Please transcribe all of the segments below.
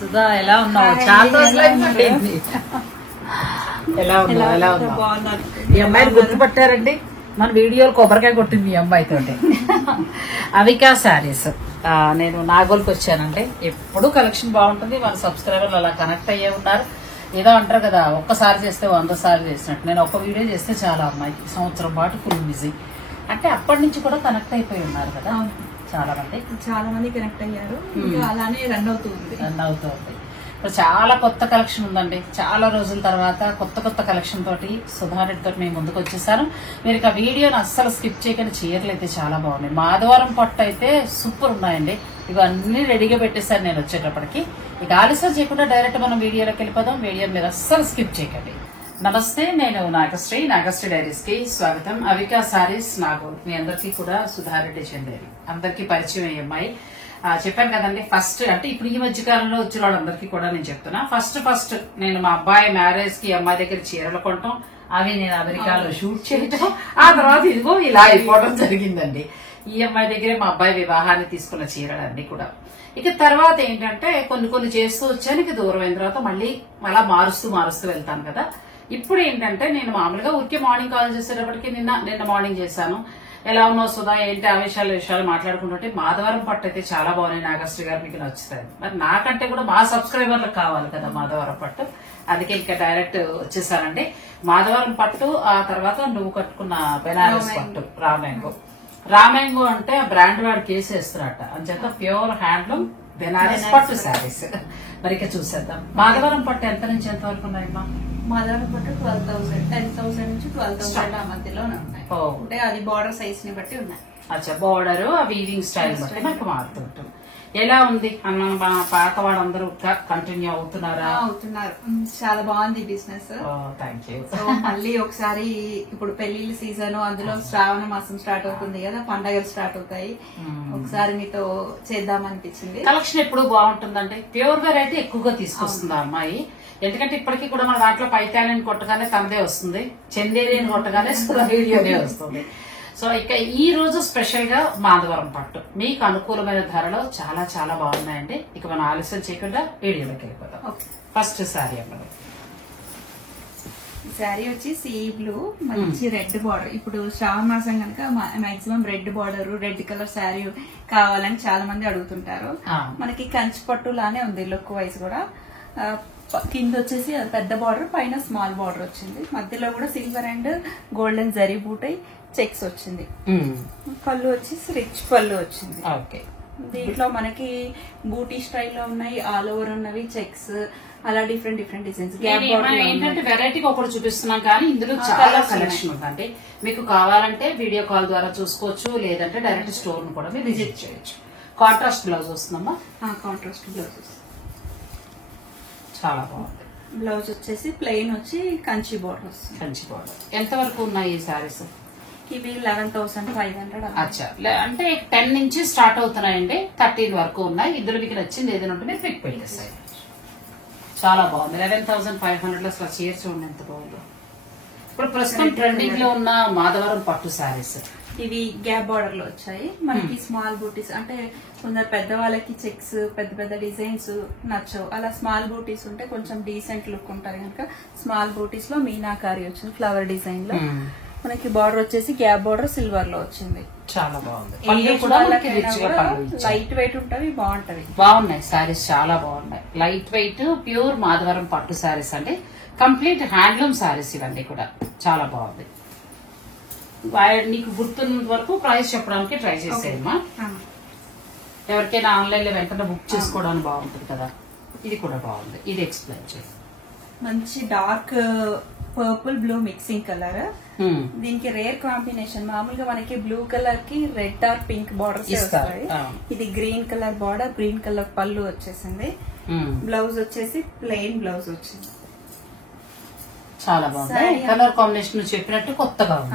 సుధా ఎలా ఉన్నావు? చాలా రోజులైంది. ఎలా ఉన్నావు? ఎలా ఉన్నావు? ఈ అమ్మాయిని గుర్తుపట్టారండి? మన వీడియోలు కొబ్బరికాయ కొట్టింది ఈ అమ్మాయితో. అవికా శారీస్ నేను నాగోల్కి వచ్చానండి. ఎప్పుడు కలెక్షన్ బాగుంటుంది. మన సబ్స్క్రైబర్లు అలా కనెక్ట్ అయ్యే ఉన్నారు. ఏదో అంటారు కదా, ఒక్కసారి చేస్తే 100 సార్లు చేసినట్టు. నేను ఒక్క వీడియో చేస్తే చాలా అమ్మాయికి సంవత్సరం పాటు ఫుల్ బిజీ. అంటే అప్పటి నుంచి కూడా కనెక్ట్ అయిపోయి ఉన్నారు కదా చాలా మంది కనెక్ట్ అయ్యారు. అలానే రన్ అవుతుంది. ఇప్పుడు చాలా కొత్త కలెక్షన్ ఉందండి. చాలా రోజుల తర్వాత కొత్త కలెక్షన్ తోటి సుధారెడ్డి తోటి మేము ముందుకు వచ్చేసాను. మీరు ఇక వీడియోని అస్సలు స్కిప్ చేయకుండా చీరలు అయితే చాలా బాగున్నాయి. మాధవరం పట్టు అయితే సూపర్ ఉన్నాయండి. ఇవన్నీ రెడీగా పెట్టేశారు నేను వచ్చేటప్పటికి. ఇక ఆలస్యం చేయకుండా డైరెక్ట్ మనం వీడియోలోకి వెళ్ళిపోదాం. వీడియోని మీరు అస్సలు స్కిప్ చేయకండి. నమస్తే, నేను నాగశ్రీ డైరీస్ కి స్వాగతం. అవికా సారీస్ నాగోల్. మీ అందరికీ కూడా సుధారెడ్డి చెందేది. అందరికీ పరిచయం అయ్యే అమ్మాయి. చెప్పాను కదండి, ఫస్ట్ అంటే ఇప్పుడు ఈ మధ్య కాలంలో వచ్చిన వాళ్ళందరికీ కూడా నేను చెప్తున్నా. ఫస్ట్ నేను మా అబ్బాయి మ్యారేజ్ కి అమ్మాయి దగ్గర చీరలు కొనటం, అవి నేను అమెరికాలో షూట్ చేయటం, ఆ తర్వాత ఇదిగో ఇలా అయిపోవడం జరిగిందండి. ఈ అమ్మాయి దగ్గరే మా అబ్బాయి వివాహాన్ని తీసుకున్న చీరలన్నీ కూడా. ఇక తర్వాత ఏంటంటే కొన్ని చేస్తూ వచ్చాను. ఇక దూరం అయిన తర్వాత మళ్ళీ అలా మారుస్తూ వెళ్తాను కదా. ఇప్పుడు ఏంటంటే నేను మామూలుగా ఊరికే మార్నింగ్ కాల్ చేసేటప్పటికి నిన్న మార్నింగ్ చేశాను. ఎలా ఉన్నావు సుధా, ఏంటి ఆ విషయాలు మాట్లాడుకుంటుంటే మాధవరం పట్టు అయితే చాలా బాగున్నాయి నాగశ్రీ గారు, మీకు నచ్చుతాయి. మరి నాకంటే కూడా మా సబ్స్క్రైబర్లకు కావాలి కదా మాధవరం పట్టు. అందుకే ఇంకా డైరెక్ట్ వచ్చేసానండి. మాధవరం పట్టు, ఆ తర్వాత నువ్వు కట్టుకున్న బెనారస్ పట్టు రామ్యాంగో అంటే ఆ బ్రాండ్ వాడు కేసేస్తున్నట్ట. అంచేత ప్యూర్ హ్యాండ్లూమ్ బెనారస్ పట్టు శారీస్. మరి ఇక చూసేద్దాం. మాధవరం పట్టు ఎంత నుంచి ఎంత వరకు ఉన్నాయమ్మా? మాధవరం పట్టు 12,000, 10,000 నుంచి 12,000 ఆ మధ్యలోనే ఉన్నాయి. అంటే అది బార్డర్ సైజ్ ని బట్టి ఉన్నాయి. అచ్చా, బార్డర్ ఆ వీవింగ్ స్టైల్ బట్టి మనకు మారుతుంటుంది. ఎలా ఉంది అన్న? పాత వాళ్ళందరూ కంటిన్యూ అవుతున్నారా? అవుతున్నారు. చాలా బాగుంది బిజినెస్. Thank you. మళ్ళీ ఒకసారి ఇప్పుడు పెళ్లిళ్ళ సీజన్, అందులో శ్రావణ మాసం స్టార్ట్ అవుతుంది కదా, పండగలు స్టార్ట్ అవుతాయి. ఒకసారి మీతో చేద్దామనిపించింది. కలెక్షన్ ఎప్పుడు బాగుంటుందండి. ప్యూర్ వెరైటీ ఎక్కువగా తీసుకొస్తుంది ఆ అమ్మాయి. ఎందుకంటే ఇప్పటికీ కూడా మన దాంట్లో పైతాని కొట్టగానే తనదే వస్తుంది, చందేరి అని కొట్టగానే వీడియోనే వస్తుంది. సో ఇక ఈ రోజు స్పెషల్ గా మాధవరం పట్టు మీకు అనుకూలమైన ధరలో చాలా చాలా బాగున్నాయండి. ఇక మనం ఆలస్యం చేయకుండా వీడియోలోకి వెళ్ళిపోతాం. ఫస్ట్ శారీ అన్నది శారీ వచ్చి సీ బ్లూ, మంచి రెడ్ బార్డర్. ఇప్పుడు శ్రావణ మాసం కనుక maximum red border, red colour sari కావాలని చాలా మంది అడుగుతుంటారు. మనకి కంచి పట్టు లానే ఉంది లుక్ వైజ్ కూడా. కింద వచ్చేసి పెద్ద బార్డర్, పైన స్మాల్ బార్డర్ వచ్చింది. మధ్యలో కూడా సిల్వర్ అండ్ గోల్డెన్ జరీ బూటై చెక్స్ వచ్చింది. పళ్ళు వచ్చేసి రిచ్ పళ్ళు వచ్చింది. దీంట్లో మనకి బూటీ స్టైల్లో ఉన్నాయి, ఆల్ ఓవర్ ఉన్నవి చెక్స్, అలా డిఫరెంట్ డిజైన్స్. ఏంటంటే వెరైటీకి ఒకటి చూపిస్తున్నాం కానీ ఇందులో చాలా కలెక్షన్ ఉందండి. మీకు కావాలంటే వీడియో కాల్ ద్వారా చూసుకోవచ్చు, లేదంటే డైరెక్ట్ స్టోర్ ను కూడా మీరు విజిట్ చేయొచ్చు. కాంట్రాస్ట్ బ్లౌజ్ వస్తుందమ్మా? కాంట్రాస్ట్ బ్లౌజ్ చాలా బాగుంది. బ్లౌజ్ వచ్చేసి ప్లెయిన్ వచ్చి కంచి బార్డర్ వస్తుంది. కంచి బార్డర్. ఎంత వరకు ఉన్నాయి ఈ సారీస్? ఇవి 11,500. అచ్చా, అంటే 10 నుంచి స్టార్ట్ అవుతున్నాయండి, 13 వరకు ఉన్నాయి. ఇందులో మీకు నచ్చింది ఏదైనా ఉంటే మీరు పిక్ పెట్టేస్తాయి. చాలా బాగుంది. 11,500 లో అసలు చీర చూడండి ఎంత బాగుందో. ఇప్పుడు ప్రస్తుతం ట్రెండింగ్ లో ఉన్న మాధవరం పట్టు శారీస్ ఇవి గ్యాప్ బార్డర్ లో వచ్చాయి. మనకి స్మాల్ బూటీస్ అంటే కొందరు పెద్దవాళ్ళకి చెక్స్ పెద్ద డిజైన్స్ నచ్చవు. అలా స్మాల్ బూటీస్ ఉంటే కొంచెం డీసెంట్ లుక్ ఉంటారు కనుక స్మాల్ బూటీస్ లో మీనాకారి వచ్చింది ఫ్లవర్ డిజైన్ లో. మనకి బార్డర్ వచ్చేసి గ్యాప్ బార్డర్ సిల్వర్ లో వచ్చింది. చాలా బాగుంది. పళ్ళు కూడా లైట్ వెయిట్ ఉంటవి, బాగుంటది. బాగున్నాయి శారీస్, చాలా బాగున్నాయి. లైట్ వెయిట్ ప్యూర్ మాధవరం పట్టు శారీస్ అండి. కంప్లీట్ హ్యాండ్లూమ్ శారీస్ ఇవన్నీ కూడా చాలా బాగుంది. నీకు గుర్తున్నంత వరకు ప్రైస్ చెప్పడానికి ట్రై చేసేయమ్మా. ఎవరికైనా ఆన్లైన్ లో వెంటనే బుక్ చేసుకోవడానికి బాగుంటుంది కదా. ఇది కూడా బాగుంది. ఇది ఎక్స్ప్లెయిన్ చేసి. మంచి dark purple blue mixing colour. దీనికి రేర్ కాంబినేషన్. మామూలుగా మనకి బ్లూ కలర్ కి రెడ్ ఆర్ పింక్ బార్డర్స్ వస్తాయి. ఇది green colour border, green colour పళ్ళు వచ్చేసింది. బ్లౌజ్ వచ్చేసి ప్లెయిన్ బ్లౌజ్ వచ్చింది. చాలా బాగుంది. కలర్ కాంబినేషన్ చెప్పినట్టు కొత్తగా ఉంది.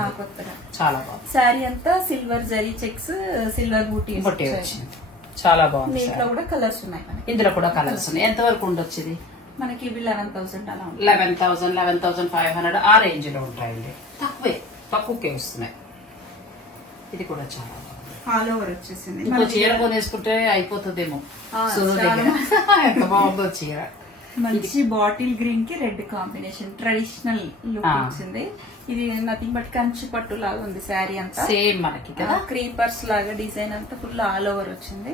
చాలా బాగుంది. శారీ అంతా సిల్వర్ జరీ చెక్స్, సిల్వర్ బూటీ వచ్చింది. చాలా బాగుంది. దీంట్లో కూడా కలర్స్ ఉన్నాయి. ఇందులో కూడా కలర్స్ ఉన్నాయి. ఎంత వరకు ఉండొచ్చు ఇది? మనకి ఇవి 11,000 అలా 11,000, 11,500 ఆ రేంజ్ లో ఉంటాయండి. తక్కువకే వస్తున్నాయి. ఇది కూడా చాలా బాగుంది. ఆల్ ఓవర్ వచ్చేసింది. ఇంకో చీర కొనేసుకుంటే అయిపోతుందేమో. ఎంత బాగుందో చీర. మంచి బాటిల్ గ్రీన్ కి రెడ్ కాంబినేషన్, ట్రెడిషనల్ లుక్ వచ్చింది. ఇది నథింగ్ బట్ కంచి పట్టు లాగా ఉంది. శారీ అంతా సేమ్ మనకి క్రీపర్స్ లాగా డిజైన్ అంతా ఫుల్ ఆల్ ఓవర్ వచ్చింది.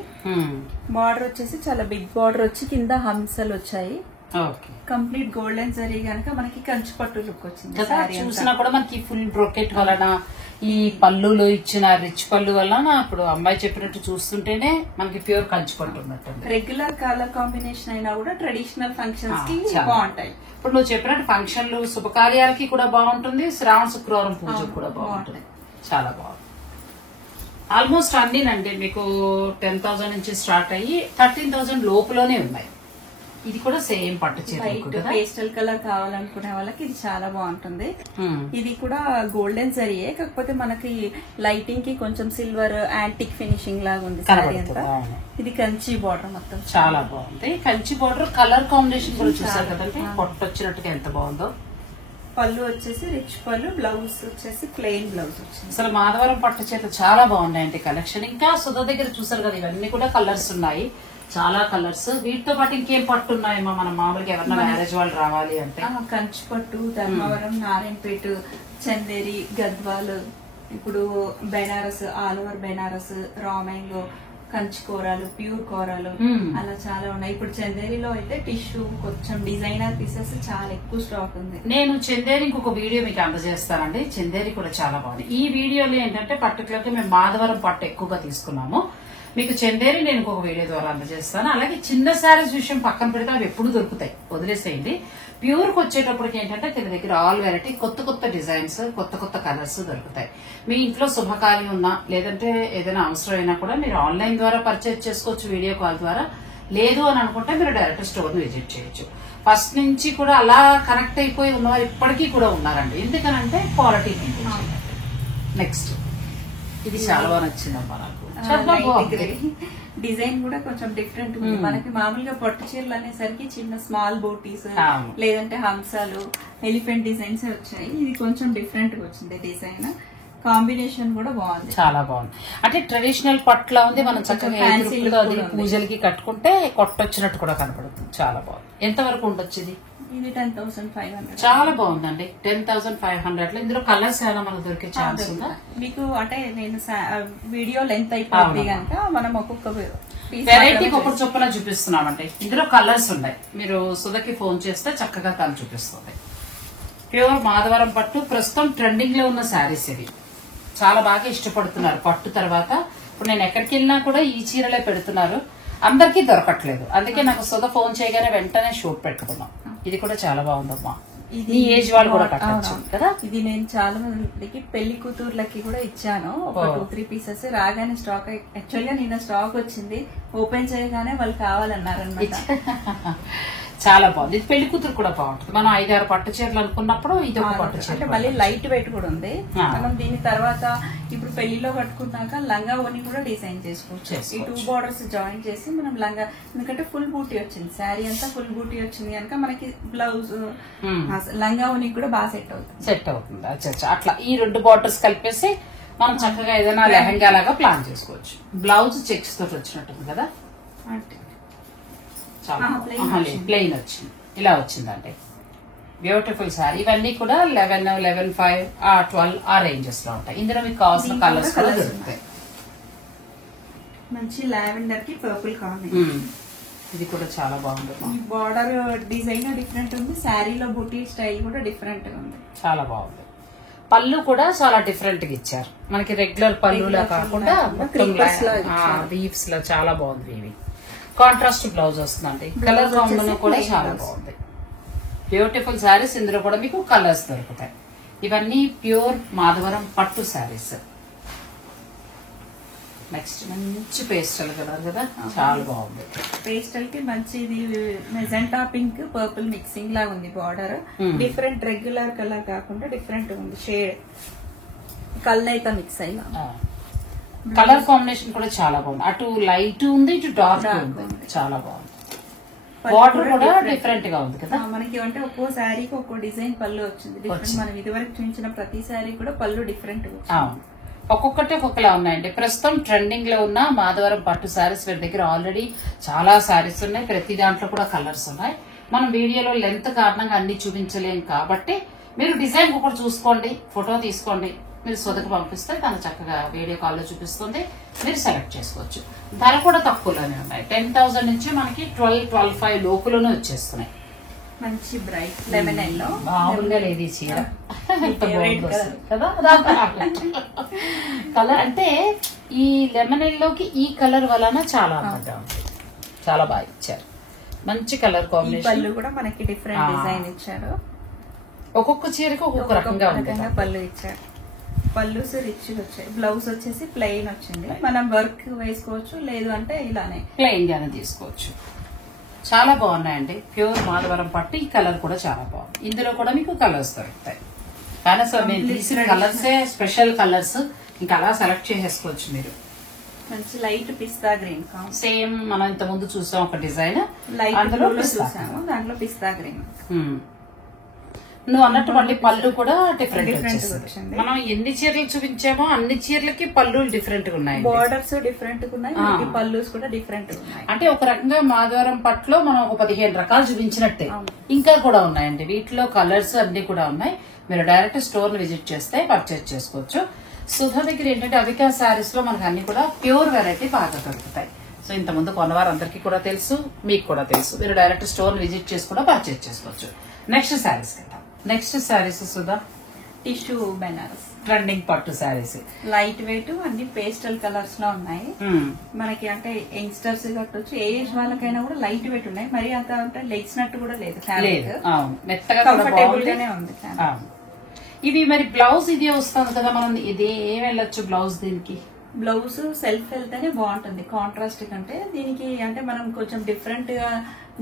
బార్డర్ వచ్చేసి చాలా బిగ్ బార్డర్ వచ్చి కింద హంసలు వచ్చాయి. కంప్లీట్ గోల్డెన్ జరీ గనక మనకి కంచి పట్టు లుక్ వచ్చింది. చూసినా కూడా మనకి ఫుల్ బ్రోకెట్ వలన, ఈ పళ్ళులో ఇచ్చిన రిచ్ పళ్ళు వలన ఇప్పుడు అమ్మాయి చెప్పినట్టు చూస్తుంటేనే మనకి ప్యూర్ కంచి పట్టు ఉన్నట్టు. రెగ్యులర్ కలర్ కాంబినేషన్ అయినా కూడా ట్రెడిషనల్ ఫంక్షన్స్ కి బాగుంటాయి. ఇప్పుడు నువ్వు చెప్పినట్టు ఫంక్షన్లు, శుభకార్యాలకి కూడా బాగుంటుంది. శ్రావణ శుక్రవారం పూజకు కూడా బాగుంటుంది. చాలా బాగుంది. ఆల్మోస్ట్ అన్నినండి మీకు 10,000 నుంచి స్టార్ట్ అయ్యి 13,000 లోపులోనే ఉన్నాయి. ఇది కూడా సేమ్ పట్టు చీర. పేస్టల్ కలర్ కావాలనుకునే వాళ్ళకి ఇది చాలా బాగుంటుంది. ఇది కూడా గోల్డెన్ జరీయే, కాకపోతే మనకి లైటింగ్ కి కొంచెం సిల్వర్ యాంటిక్ ఫినిషింగ్ లాగా ఉంది సారీ అంతా. ఇది కంచి బార్డర్ మొత్తం చాలా బాగుంది. కంచి బార్డర్ కలర్ కాంబినేషన్ కూడా చూసారు కదండి, పొట్టు వచ్చినట్టుగా ఎంత బాగుందో. పళ్ళు వచ్చేసి రిచ్ పళ్ళు, బ్లౌజ్ వచ్చేసి ప్లెయిన్ బ్లౌజ్ వచ్చింది. అసలు మాధవరం పట్టు చీరలు చాలా బాగున్నాయండి కలెక్షన్. ఇంకా సుధా దగ్గర చూసారు కదా, ఇవన్నీ కూడా కలర్స్ ఉన్నాయి, చాలా కలర్స్. వీటితో పాటు ఇంకేం పట్టు ఉన్నాయేమో మనం మామూలుగా ఎవరన్నా మ్యారేజ్ వాళ్ళు రావాలి అంటే? కంచి పట్టు, ధర్మవరం, నారాయణపేట, చందేరి, గద్వాల్, ఇప్పుడు బెనారస్, ఆల్ ఓవర్ బెనారస్, రామాయంలో కంచి కూరలు, ప్యూర్ కూరలు అలా చాలా ఉన్నాయి. ఇప్పుడు చందేరిలో అయితే టిష్యూ కొంచెం డిజైనర్ పీసెస్ చాలా ఎక్కువ స్టాక్ ఉంది. నేను చందేరి ఇంకొక వీడియో మీకు అందజేస్తానండి. చందేరి కూడా చాలా బాగుంది. ఈ వీడియోలో ఏంటంటే పర్టికులర్ గా మేము మాధవరం పట్టు ఎక్కువగా తీసుకున్నాము. మీకు చందేరి నేను ఇంకొక వీడియో ద్వారా అందజేస్తాను. అలాగే చిన్న శారీస్ విషయం పక్కన పెడితే అవి ఎప్పుడు దొరుకుతాయి, వదిలేసేయండి. ప్యూర్కి వచ్చేటప్పటికి ఏంటంటే దీని దగ్గర ఆల్ వెరైటీ, కొత్త కొత్త డిజైన్స్, కొత్త కొత్త కలర్స్ దొరుకుతాయి. మీ ఇంట్లో శుభకార్యం ఉన్నా లేదంటే ఏదైనా అవసరం అయినా కూడా మీరు ఆన్లైన్ ద్వారా పర్చేజ్ చేసుకోవచ్చు, వీడియో కాల్ ద్వారా. లేదు అని అనుకుంటే మీరు డైరెక్ట్ స్టోర్ ని విజిట్ చేయొచ్చు. ఫస్ట్ నుంచి కూడా అలా కనెక్ట్ అయిపోయి ఉన్నవారు ఇప్పటికీ కూడా ఉన్నారండి. ఎందుకనంటే క్వాలిటీ. నెక్స్ట్ ఇది చాలా బాగా నచ్చిందమ్మా నాకు. డిజైన్ కూడా కొంచెం డిఫరెంట్ ఉంది. మనకి మామూలుగా పట్టు చీరలు అనేసరికి చిన్న స్మాల్ బోటీస్ లేదంటే హంసాలు, ఎలిఫెంట్ డిజైన్స్ వచ్చాయి. ఇది కొంచెం డిఫరెంట్ గా వచ్చింది డిజైన్. కాంబినేషన్ కూడా బాగుంది, చాలా బాగుంది. అంటే ట్రెడిషనల్ పట్ల ఉంది. మనం చక్కగా పూజలకి కట్టుకుంటే కొట్టొచ్చినట్టు కూడా కనపడుతుంది. చాలా బాగుంది. ఎంత వరకు ఉండొచ్చు ఇది? ఇది 10,500. చాలా బాగుందండి. 10,500 లో ఇందులో కలర్స్ ఏమైనా మనకు దొరికే ఛాన్స్ ఉందా మీకు? అంటే నేను వీడియో లెంత్ అయిపోయింది కనుక మనం ఒక్కొక్క వెరైటీకి ఒకటి చొప్పున చూపిస్తున్నామండి. ఇందులో కలర్స్ ఉన్నాయి. మీరు సుధకి ఫోన్ చేస్తే చక్కగా కలర్ చూపిస్తుంది. ప్యూర్ మాధవరం పట్టు ప్రస్తుతం ట్రెండింగ్ లో ఉన్న శారీస్ ఇవి. చాలా బాగా ఇష్టపడుతున్నారు పట్టు. తర్వాత ఇప్పుడు నేను ఎక్కడికి వెళ్ళినా కూడా ఈ చీరలే పెడుతున్నారు. అందరికీ దొరకట్లేదు. అందుకే నాకు సుధ ఫోన్ చేయగానే వెంటనే షూట్ పెట్టుకున్నాం. ఇది కూడా చాలా బాగుందమ్మా. ఈ ఏజ్ వాళ్ళు కూడా కట్టచ్చు కదా. ఇది నేను చాలా మందికి పెళ్లి కూతుర్లకి కూడా ఇచ్చాను. ఒక 2-3 పీసెస్ రాగానే స్టాక్. యాక్చువల్ గా నిన్న స్టాక్ వచ్చింది, ఓపెన్ చేయగానే వాళ్ళు కావాలన్నారు అన్నమాట. చాలా బాగుంది. ఇది పెళ్లి కూతురు కూడా బాగుంటుంది. మనం 5-6 పట్టు చీరలు అనుకున్నప్పుడు ఇది ఒక పట్టు చీర. అంటే మళ్ళీ లైట్ వెయిట్ కూడా ఉంది. మనం దీని తర్వాత ఇప్పుడు పెళ్లిలో కట్టుకున్నాక లంగా ఓని కూడా డిజైన్ చేసుకోవచ్చు. ఈ 2 బార్డర్స్ జాయిన్ చేసి మనం లంగా, ఎందుకంటే ఫుల్ బూటీ వచ్చింది, శారీ అంతా ఫుల్ బూటీ వచ్చింది కనుక మనకి బ్లౌజ్ లంగా ఓని కూడా బాగా సెట్ అవుతుంది. అట్లా ఈ 2 బార్డర్స్ కలిపేసి మనం చక్కగా ఏదైనా లెహంగా లాగా ప్లాన్ చేసుకోవచ్చు. బ్లౌజ్ చెక్స్ తోటి వచ్చినట్టుంది కదా. అంటే ప్లెయిన్ వచ్చింది, ఇలా వచ్చిందండి. Beautiful sorry. ఇవన్నీ కూడా 11, 11.5, 12 ఆ రేంజెస్ లో ఉంటాయి. ఇందులో మీకు కావాల్సిన కలర్స్ కూడా దొరుకుతాయి. మంచి లావెండర్ కి పర్పుల్ కాంబినేషన్. ఇది కూడా చాలా బాగుంది. బార్డర్ డిజైన్ డిఫరెంట్ ఉంది, శారీలో బుటీ స్టైల్ కూడా డిఫరెంట్ ఉంది, చాలా బాగుంది. పళ్ళు కూడా చాలా డిఫరెంట్ గా ఇచ్చారు, మనకి రెగ్యులర్ పళ్ళులా కాకుండా వీవ్స్ లో చాలా బాగుంది. వీవి కాంట్రాస్ట్ బ్లౌజ్ వస్తుందండి. కలర్ కాంబినేషన్ కూడా చాలా బాగుంది. బ్యూటిఫుల్ శారీస్. ఇందులో కూడా మీకు కలర్స్ దొరుకుతాయి. ఇవన్నీ ప్యూర్ మాధవరం పట్టు శారీస్. నెక్స్ట్ మంచి పేస్టల్ కలర్ కదా, చాలా బాగుంది. పేస్టల్ కి మంచి ఇది మెజెంటా పింక్ పర్పుల్ మిక్సింగ్ లాగా ఉంది. బార్డర్ డిఫరెంట్, రెగ్యులర్ కలర్ కాకుండా డిఫరెంట్ ఉంది షేడ్. కల్నైతా మిక్స్ అయినా కలర్ కాంబినేషన్ కూడా చాలా బాగుంది. అటు లైట్ ఉంది, ఇటు డార్క్ ఉంది, చాలా బాగుంది. బార్డర్ కూడా డిఫరెంట్ గా ఉంది కదా మనకి. అంటే ఒక్కో శారీకి ఒక్కో డిజైన్ పళ్ళు వచ్చింది డిఫరెంట్. మనం ఇదివరకు చూపించిన ప్రతి శారీ కూడా పళ్ళు డిఫరెంట్. ఒక్కొక్కటి ఒక్కొక్కలా ఉన్నాయండి. ప్రస్తుతం ట్రెండింగ్ లో ఉన్న మాధవరం పట్టు శారీస్ వీరి దగ్గర ఆల్రెడీ చాలా శారీస్ ఉన్నాయి. ప్రతి దాంట్లో కూడా కలర్స్ ఉన్నాయి. మనం వీడియోలో లెంత్ కారణంగా అన్ని చూపించలేం కాబట్టి మీరు డిజైన్ ఒకటి చూసుకోండి, ఫోటో తీసుకోండి, మీరు సొదకు పంపిస్తే తను చక్కగా వీడియో కాల్లో చూపిస్తుంది, మీరు సెలెక్ట్ చేసుకోవచ్చు. ధర కూడా తక్కువలోనే ఉన్నాయి. 10,000 నుంచి మనకి 12-12.5 లోపులోనే వచ్చేస్తున్నాయి. మంచి బ్రైట్ లెమన్ ఎల్లో. బాగుందా లేదు ఈ చీర కదా కలర్. అంటే ఈ లెమన్ ఎల్లోకి ఈ కలర్ వలన చాలా అందంగా ఉంది. చాలా బాగా ఇచ్చారు. మంచి కలర్ కాంబినేషన్. పళ్ళు కూడా మనకి డిఫరెంట్ డిజైన్ ఇచ్చారు. ఒక్కొక్క చీరకు ఒక్కొక్క రకంగా పళ్ళు ఇచ్చారు. పళ్ళుస్ రిచ్ వచ్చాయి. బ్లౌజ్ వచ్చేసి ప్లెయిన్ వచ్చింది. మనం వర్క్ వేసుకోవచ్చు, లేదు అంటే ఇలానే ప్లెయిన్ గానే తీసుకోవచ్చు. చాలా బాగున్నాయండి. ప్యూర్ మాధవరం పట్టు. ఈ కలర్ కూడా చాలా బాగుంది. ఇందులో కూడా మీకు కలర్స్ దొరుకుతాయి. కానీ అసలు మేము తీసిన కలర్సే స్పెషల్ కలర్స్. ఇంకా అలా సెలెక్ట్ చేసేసుకోవచ్చు మీరు. మంచి లైట్ పిస్తా గ్రీన్. సేమ్ మనం ఇంత ముందు చూసాం ఒక డిజైన్, అందులో చూసాము, దాంట్లో పిస్తా గ్రీన్. నువ్వు అన్నట్టు మళ్ళీ పళ్ళు కూడా డిఫరెంట్ వచ్చింది. మనం ఎన్ని చీరలు చూపించామో అన్ని చీరలకి పళ్ళు డిఫరెంట్ గా ఉన్నాయి. బోర్డర్స్ డిఫరెంట్ గా ఉన్నాయి, పళ్ళుస్ కూడా డిఫరెంట్ గా ఉన్నాయి. అంటే ఒక రకంగా మాధవరం పట్టులో మనం ఒక 15 రకాలు చూపించినట్టే ఇంకా కూడా ఉన్నాయండి. వీటిలో కలర్స్ అన్ని కూడా ఉన్నాయి. మీరు డైరెక్ట్ స్టోర్ ని విజిట్ చేస్తే పర్చేజ్ చేసుకోవచ్చు. సుధా దగ్గర ఏంటంటే అవికా శారీస్ లో మనకు అన్ని కూడా ప్యూర్ వెరైటీ బాగా దొరుకుతాయి. సో ఇంత ముందు కొన్నవారు అందరికీ కూడా తెలుసు, మీకు కూడా తెలుసు. మీరు డైరెక్ట్ స్టోర్ ని విజిట్ చేసి కూడా పర్చేజ్ చేసుకోవచ్చు. నెక్స్ట్ శారీస్ కదా. నెక్స్ట్ శారీస్ సుధా టిష్యూ బెనారస్ ట్రెండింగ్ పట్టు శారీస్. లైట్ వెయిట్, అన్ని పేస్టల్ కలర్స్ లో ఉన్నాయి. మనకి అంటే యంగ్స్టర్స్ కట్టొచ్చు, ఏజ్ వాళ్ళకైనా కూడా లైట్ వెయిట్ ఉన్నాయి. మరి అంత అంటే లెగ్సినట్టు కూడా లేదు, మెత్తగా కంఫర్టబుల్ గానే ఉంది. ఇవి మరి బ్లౌజ్ ఇదే వస్తుంది కదా, మనం ఇదే ఏం వెళ్ళొచ్చు బ్లౌజ్ దీనికి. బ్లౌజ్ సెల్ఫ్ వెళ్తేనే బాగుంటుంది కాంట్రాస్ట్ కంటే. దీనికి అంటే మనం కొంచెం డిఫరెంట్ గా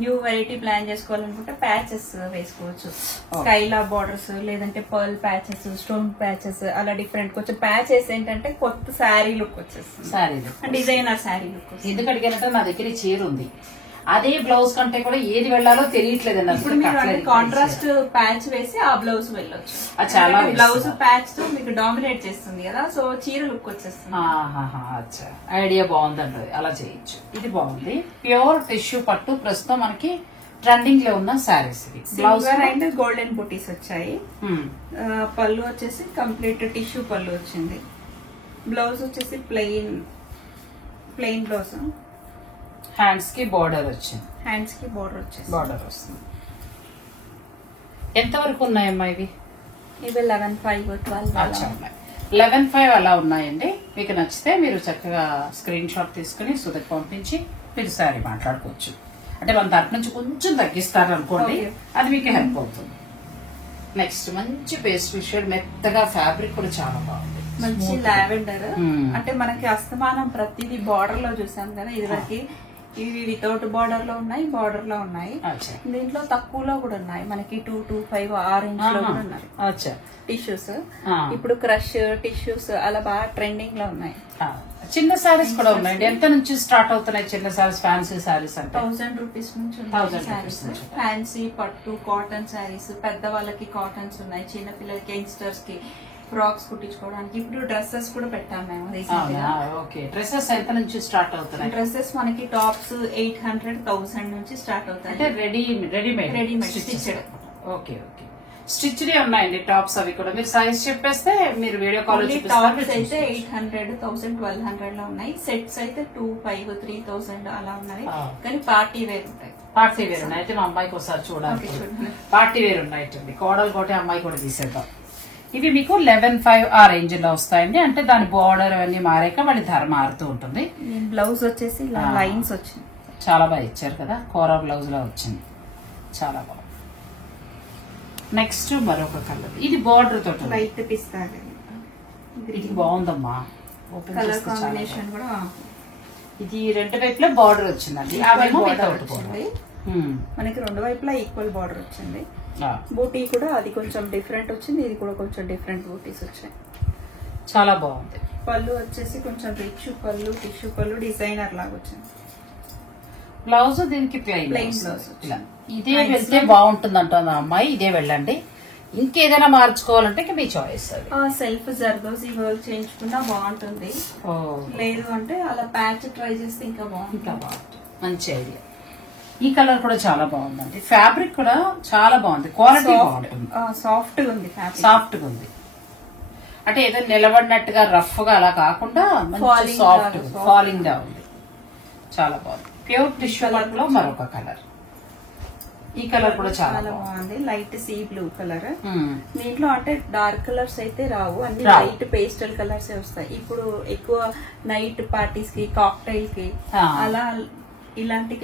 న్యూ వెరైటీ ప్లాన్ చేసుకోవాలనుకుంటే ప్యాచెస్ వేసుకోవచ్చు. స్కైలా బార్డర్స్, లేదంటే పర్ల్ ప్యాచెస్, స్టోన్ ప్యాచెస్, అలా డిఫరెంట్ కొంచెం ప్యాచెస్ ఏంటంటే కొత్త శారీ లుక్ వచ్చేస్తుంది, శారీ డిజైనర్ శారీ లుక్. ఎందుకు అడిగానంటే నా దగ్గర చీర ఉంది, అదే బ్లౌజ్ కంటే కూడా ఏది వెళ్లాలో తెలియట్లేదు. ఇప్పుడు మీరు కాంట్రాస్ట్ ప్యాచ్ వేసి ఆ బ్లౌజ్ వెళ్ళొచ్చు. చాలా బ్లౌజ్ ప్యాచ్ తో మీకు డామినేట్ చేస్తుంది కదా, సో చీర లుక్ వచ్చేస్తుంది. ఐడియా బాగుందండి, అలా చేయొచ్చు. ఇది బాగుంది. ప్యూర్ టిష్యూ పట్టు ప్రస్తుతం మనకి ట్రెండింగ్ లో ఉన్న శారీస్. ఇది బ్లౌజ్ అండ్ గోల్డెన్ బుటీస్ వచ్చాయి. పళ్ళు వచ్చేసి కంప్లీట్ టిష్యూ పళ్ళు వచ్చింది. బ్లౌజ్ వచ్చేసి ప్లెయిన్ బ్లౌజ్. హ్యాండ్స్ కి బార్డర్ వచ్చింది. హ్యాండ్స్ కి బార్డర్ వస్తుంది. ఎంత వరకు ఉన్నాయమ్మా ఇవి? ఇవి 11.5, 11.5 అలా ఉన్నాయండి. మీకు నచ్చితే మీరు చక్కగా స్క్రీన్ షాట్ తీసుకుని సుధకి పంపించి మీరు శారీ మాట్లాడుకోవచ్చు. అంటే మన తరపు నుంచి కొంచెం తగ్గిస్తారు అనుకోండి, అది మీకు హెల్ప్ అవుతుంది. నెక్స్ట్ మంచి పేస్ట్రీ షేడ్, మెత్తగా ఫ్యాబ్రిక్ కూడా చాలా బాగుంది. మంచి లావెండర్. అంటే మనకి అస్తమానం ప్రతిదీ బార్డర్ లో చూసాం కదా ఇదివరకు. ఇవి వితౌట్ బార్డర్ లో ఉన్నాయి, బార్డర్ లో ఉన్నాయి. దీంట్లో తక్కువలో కూడా ఉన్నాయి మనకి 225 ఆ రేంజ్ లో కూడా ఉన్నాయి టిష్యూస్. ఇప్పుడు క్రష్ టిష్యూస్ అలా బాగా ట్రెండింగ్ లో ఉన్నాయి. చిన్న సారీస్ కూడా ఉన్నాయి. ఎంత నుంచి స్టార్ట్ అవుతున్నాయి చిన్న సారీస్? ఫ్యాన్సీ సారీస్ అంటే 1000 రూపీస్ నుంచి ఉన్నాయి సారీస్. ఫ్యాన్సీ పట్టు కాటన్ సారీస్, పెద్ద వాళ్ళకి కాటన్స్ ఉన్నాయి, చిన్న పిల్లలకి యంగ్స్టర్స్ కి ఫ్రాక్స్ కుట్టించుకోవడానికి. ఇప్పుడు డ్రెస్సెస్ కూడా పెట్టాం మేము రీసెంట్ గా. డ్రెస్సెస్ ఎంత నుంచి స్టార్ట్ అవుతున్నాయి? డ్రెస్సెస్ మనకి టాప్స్ 800, 1000 నుంచి స్టార్ట్ అవుతాయి. అంటే readymade stitched. Okay okay. Stitched ఉన్నాయండి టాప్స్ అవి కూడా. మీరు సైజ్ చెప్పేస్తే మీరు వీడియో కాల్ టాప్స్ అయితే 800, 1000, 1200 లో ఉన్నాయి. సెట్స్ అయితే 2,500, 3,000 అలా ఉన్నాయి. కానీ పార్టీ వేర్ ఉంటాయి. పార్టీ వేర్ ఉన్నాయి. అయితే మా అమ్మాయికి ఒకసారి చూడాలి. పార్టీ వేర్ ఉన్నాయండి. కోడలు కోటే అమ్మాయి కూడా తీసేద్దాం. ఇవి మీకు 11,500 ఆ రేంజ్ లో వస్తాయండి. అంటే దాని బార్డర్ అవన్నీ మారాక మళ్ళీ ధర మారుతూ ఉంటుంది. బ్లౌజ్ వచ్చేసి లైన్స్ వచ్చింది. చాలా బాగా ఇచ్చారు కదా, కోరా బ్లౌజ్ లా వచ్చింది, చాలా బాగుంది. నెక్స్ట్ మరొక కలర్, ఇది బార్డర్ తోటి లైట్ పిస్తా, ఇది బాగుందమ్మా. కలర్ కాంబినేషన్ కూడా. ఇది రెండు వైపులా బార్డర్ వచ్చిందండి. మనకి రెండు వైపులా ఈక్వల్ బార్డర్ వచ్చింది. బూటీ కూడా అది కొంచెం డిఫరెంట్ వచ్చింది, ఇది కూడా కొంచెం డిఫరెంట్ బూటీస్ వచ్చాయి. చాలా బాగుంది. పళ్ళు వచ్చేసి కొంచెం రిచ్ పళ్ళు, టిష్యూ పళ్ళు, డిజైనర్ లాగా వచ్చింది. బ్లౌజ్ దీనికి ప్లెయిన్ బ్లౌజ్. ఇదే వెళ్తే బాగుంటుంది అంటుంది అమ్మాయి. ఇదే వెళ్ళండి. ఇంకేదైనా మార్చుకోవాలంటే మీ చాయిస్. సెల్ఫ్ జర్దోజీ వర్క్ చేయించుకున్నా బాగుంటుంది. లేదు అంటే అలా ప్యాచ్ ట్రై చేస్తే ఇంకా బాగుంటుంది. మంచి ఐడియా. ఈ కలర్ కూడా చాలా బాగుందండి. ఫ్యాబ్రిక్ కూడా చాలా బాగుంది, క్వాలిటీ బాగుంటుంది, సాఫ్ట్ గా ఉంది. సాఫ్ట్ గా ఉంది అంటే ఏదో నిలబడినట్టుగా రఫ్ గా అలా కాకుండా సాఫ్ట్ ఫాలింగ్ గా ఉంది. చాలా బాగుంది. ప్యూర్ టిష్యూ వర్క్ లో మరొక కలర్. ఈ కలర్ కూడా చాలా బాగుంది. Light sea blue colour. దీంట్లో అంటే డార్క్ కలర్స్ అయితే రావు, అన్ని లైట్ పేస్టల్ కలర్స్ వస్తాయి. ఇప్పుడు ఎక్కువ నైట్ పార్టీస్ కి, కాక్టైల్ కి అలా ఇలాంటి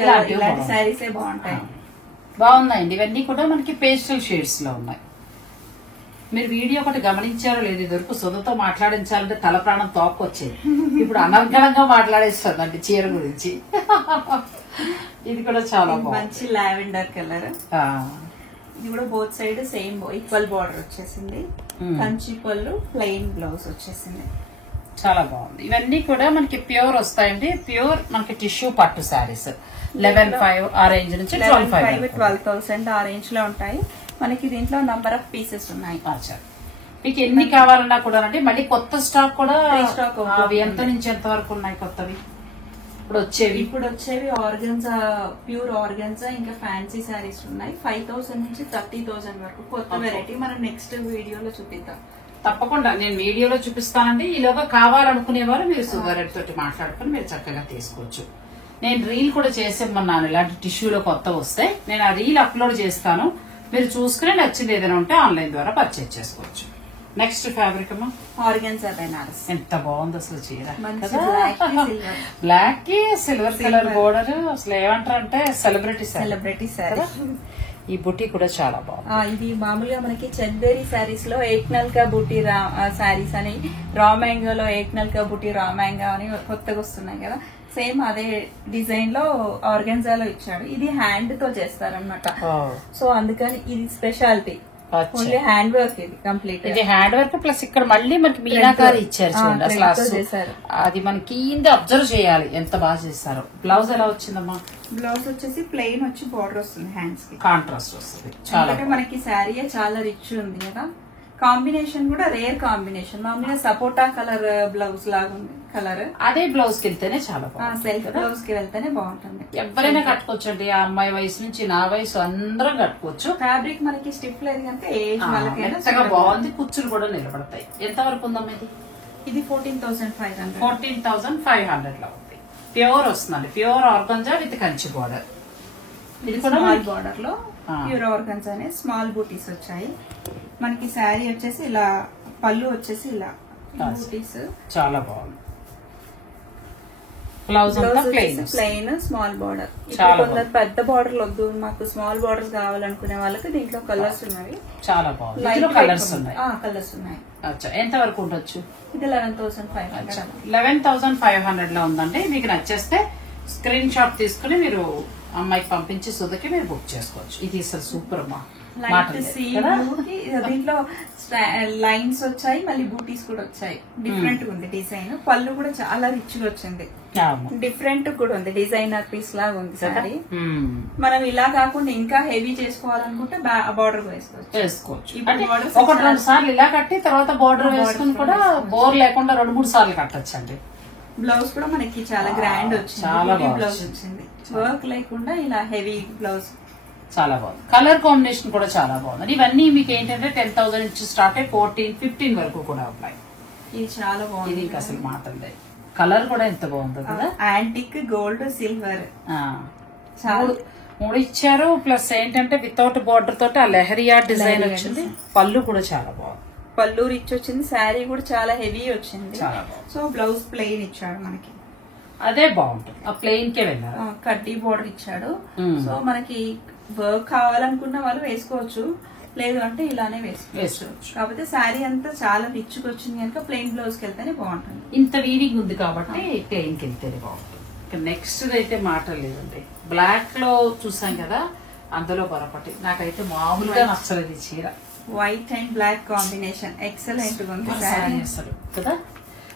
శారీస్ బాగుంటాయి. బాగున్నాయండి. ఇవన్నీ కూడా మనకి పేస్టల్ షేడ్స్ లో ఉన్నాయి. మీరు వీడియో ఒకటి గమనించారో లేదు, ఇదివరకు సుధతో మాట్లాడించాలంటే తల ప్రాణం తోక్కొచ్చేది. ఇప్పుడు అనర్గళంగా మాట్లాడేస్తుందండి చీర గురించి. ఇది కూడా చాలా మంచి లావెండర్ కలర్. ఇది కూడా both side same equal border వచ్చేసింది. కంచి పళ్ళు, ప్లెయిన్ బ్లౌజ్ వచ్చేసింది. చాలా బాగుంది. ఇవన్నీ కూడా మనకి ప్యూర్ వస్తాయండి. ప్యూర్ మనకి టిష్యూ పట్టు శారీస్ 11,500 ఆ రేంజ్ నుంచి 12,000 ఆ రేంజ్ లో ఉంటాయి. మనకి దీంట్లో నంబర్ ఆఫ్ పీసెస్ ఉన్నాయి. మీకు ఎన్ని కావాలన్నా కూడా అండి. మళ్ళీ కొత్త స్టాక్ కూడా అవి ఎంత నుంచి ఎంత వరకు ఉన్నాయి కొత్తవి ఇప్పుడు వచ్చేవి ఆర్గన్జా, ప్యూర్ ఆర్గన్జా, ఇంకా ఫ్యాన్సీ శారీస్ ఉన్నాయి. 5,000 నుంచి 30,000 వరకు కొత్త వెరైటీ మనం నెక్స్ట్ వీడియోలో చూపిద్దాం. తప్పకుండా నేను వీడియోలో చూపిస్తానండి. ఈలోగా కావాలనుకునేవారు మీరు సుధారెడ్డి తోటి మాట్లాడుకుని మీరు చక్కగా తీసుకోవచ్చు. నేను రీల్ కూడా చేసేమన్నాను. ఇలాంటి టిష్యూలో కొత్త వస్తే నేను ఆ రీల్ అప్లోడ్ చేస్తాను. మీరు చూసుకుని నచ్చింది ఏదైనా ఉంటే ఆన్లైన్ ద్వారా పర్చేజ్ చేసుకోవచ్చు. నెక్స్ట్ ఫ్యాబ్రిక్ అమ్మా, ఆర్గన్జా బెనారస్. ఎంత బాగుంది అసలు చీర. బ్లాక్ కి సిల్వర్ కలర్ బోర్డర్. అసలు ఏమంటారు అంటే సెలబ్రిటీ సారీ. ఈ బుటీ కూడా చాలా బాగుంది. ఇది మామూలుగా మనకి చందేరి శారీస్ లో ఏక్నల్కా బుటీ శారీస్ అని, రా మ్యాంగోలో ఏక్నల్కా బుటీ రా మ్యాంగో అని కొత్తగా వస్తున్నాయి కదా. సేమ్ అదే డిజైన్ లో ఆర్గన్జాలో ఇచ్చాడు. ఇది హ్యాండ్ తో చేస్తారనమాట. సో అందుకని ఇది స్పెషాలిటీ. Only hand work. ఇది కంప్లీట్ ఇది హ్యాండ్ వర్క్ ప్లస్ ఇక్కడ మళ్ళీ మనకి మీనాకారి ఇచ్చారు చూడండి. అసలు అది మనకి అబ్జర్వ్ చేయాలి ఎంత బాగా చేశారు. బ్లౌజ్ ఎలా వచ్చిందమ్మా? బ్లౌజ్ వచ్చేసి ప్లెయిన్ వచ్చి బార్డర్ వస్తుంది, హ్యాండ్స్ కి కాంట్రాస్ట్ వస్తుంది. చాలా మనకి శారీ చాలా రిచ్ ఉంది కదా. కాంబినేషన్ కూడా రేర్ కాంబినేషన్. మామూలుగా సపోటా కలర్ బ్లౌజ్ లాగా ఉంది కలర్. అదే బ్లౌజ్ కి వెళ్తేనే చాలా బాగుంది. సెల్ఫ్ బ్లౌజ్ కి వెళ్తేనే బాగుంటుంది. ఎవరైనా కట్టుకోవచ్చు అండి. ఆ అమ్మాయి వయసు నుంచి నా వయసు అందరం కట్టుకోవచ్చు. ఫ్యాబ్రిక్ మనకి స్టిఫ్ లేదు కనుక ఏజ్ వాళ్ళకైనా బాగుంది. కుచ్చులు కూడా నిలబడతాయి. ఎంత వరకు ఉందమ్మా ఇది? ఇది 14,500. 14,500 లో ఉంది. ప్యూర్ వస్తుందండి. Pure organza with Kanchi border. ఇది కూడా స్మాల్ బోర్డర్ లో ప్యూర్ ఆర్గంజా అనే స్మాల్ బూటీస్ వచ్చాయి. మనకి శారీ వచ్చేసి ఇలా, పళ్ళు వచ్చేసి ఇలా బూటీస్. చాలా బాగుంది. బ్లౌజ్ అంతా ప్లెయిన్ స్మాల్ బార్డర్. కొందరు పెద్ద బార్డర్ వద్దు, మాకు స్మాల్ బార్డర్స్ కావాలనుకునే వాళ్ళకి దీంట్లో కలర్స్ ఉన్నాయి. చాలా బాగుంది. కలర్స్ ఉన్నాయి. కలర్స్ ఉన్నాయి. ఎంత వరకు ఉండొచ్చు? ఇది 11,500. 11,500 లో ఉందండి. మీకు నచ్చేస్తే స్క్రీన్ షాట్ తీసుకుని మీరు అమ్మాయికి పంపించి సుధకి మీరు బుక్ చేసుకోవచ్చు. ఇది అసలు సూపర్ అమ్మా. దీంట్లో లైన్స్ వచ్చాయి, మళ్ళీ బూటీస్ కూడా వచ్చాయి. డిఫరెంట్ ఉంది డిజైన్. పళ్ళు కూడా చాలా రిచ్ గా వచ్చింది. డిఫరెంట్ కూడా ఉంది. డిజైనర్ పీస్ లాగా ఉంది సారీ. మనం ఇలా కాకుండా ఇంకా హెవీ చేసుకోవాలనుకుంటే బార్డర్ వేసుకోవచ్చు. ఒకటి 2 సార్లు ఇలా కట్టి తర్వాత బార్డర్ వేసుకుని కూడా బోర్ లేకుండా 2-3 సార్లు కట్టొచ్చండి. బ్లౌజ్ కూడా మనకి చాలా గ్రాండ్ వచ్చింది. బ్లౌజ్ వచ్చింది. వర్క్ లేకుండా ఇలా హెవీ బ్లౌజ్. చాలా బాగుంది. కలర్ కాంబినేషన్ కూడా చాలా బాగుంది. ఇవన్నీ మీకు ఏంటంటే 10,000 నుంచి స్టార్ట్ అయ్యి 14-15 వరకు కూడా ఉన్నాయి. ఇది చాలా బాగుంది. ఇది ఇంకా అసలు మాటలే. కలర్ కూడా ఎంత బాగుందో కదా, యాంటిక్ గోల్డ్ సిల్వర్ మూడు ఇచ్చారు. ప్లస్ ఏంటంటే వితౌట్ బార్డర్ తోటి ఆ లెహరియా డిజైన్ వచ్చింది. పళ్ళు కూడా చాలా బాగుంది. పళ్ళు రిచ్ వచ్చింది. శారీ కూడా చాలా హెవీ వచ్చింది. చాలా బాగుంది. సో బ్లౌజ్ ప్లెయిన్ ఇచ్చాడు మనకి. అదే బాగుంటుంది. ఆ ప్లెయిన్ కే వెళ్ళారు. కడ్డీ బోర్డర్ ఇచ్చాడు. సో మనకి వర్క్ కావాలనుకున్న వాళ్ళు వేసుకోవచ్చు, లేదు అంటే ఇలానే వేసుకోవచ్చు. కాకపోతే శారీ అంతా చాలా రిచ్ గా వచ్చింది కనుక ప్లెయిన్ బ్లౌజ్ కి వెళ్తేనే బాగుంటుంది. ఇంత వీవింగ్ ఉంది కాబట్టి ప్లెయిన్ కి వెళ్తేనే బాగుంటుంది. నెక్స్ట్ అయితే మాట లేదండి. బ్లాక్ లో చూసాం కదా, అందులో పొరపాటి నాకైతే మామూలుగా నచ్చలేదు ఈ చీర. White and black combination excellent ఉంది శారీ అసలు కదా.